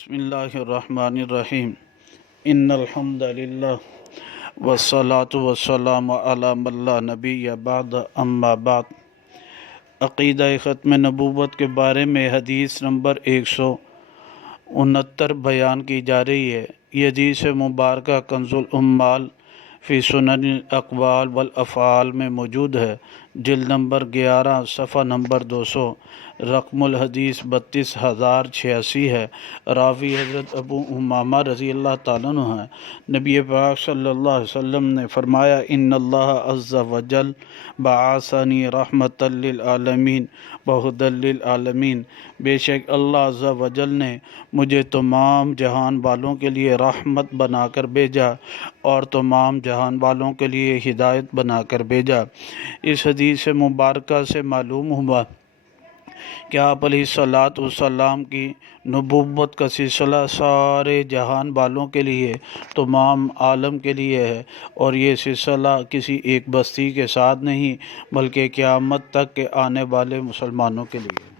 بسم اللہ الرحمن الرحیم ان الحمد للہ والصلاة والسلام علی من لا نبی بعد اما بعد۔ عقیدہ ختم نبوت کے بارے میں حدیث نمبر 169 بیان کی جا رہی ہے۔ یہ حدیث مبارکہ کنز العمال فی سنن الاقوال والافعال میں موجود ہے، جلد نمبر 11 صفحہ نمبر 200، رقم الحدیث 32086 ہے۔ راوی حضرت ابو امامہ رضی اللہ تعالیٰ عنہ ہیں۔ نبی پاک صلی اللہ علیہ وسلم نے فرمایا، ان اللہ عز وجل بعثنی رحمۃ للعالمین وہدی للعالمین، بے شک اللہ عز وجل نے مجھے تمام جہان والوں کے لیے رحمت بنا کر بھیجا اور تمام جہان والوں کے لیے ہدایت بنا کر بھیجا۔ اس حدیث مبارکہ سے معلوم ہوا کہ آپ علیہ الصلاۃ والسلام کی نبوت کا سلسلہ سارے جہان والوں کے لیے، تمام عالم کے لیے ہے، اور یہ سلسلہ کسی ایک بستی کے ساتھ نہیں بلکہ قیامت تک کے آنے والے مسلمانوں کے لیے۔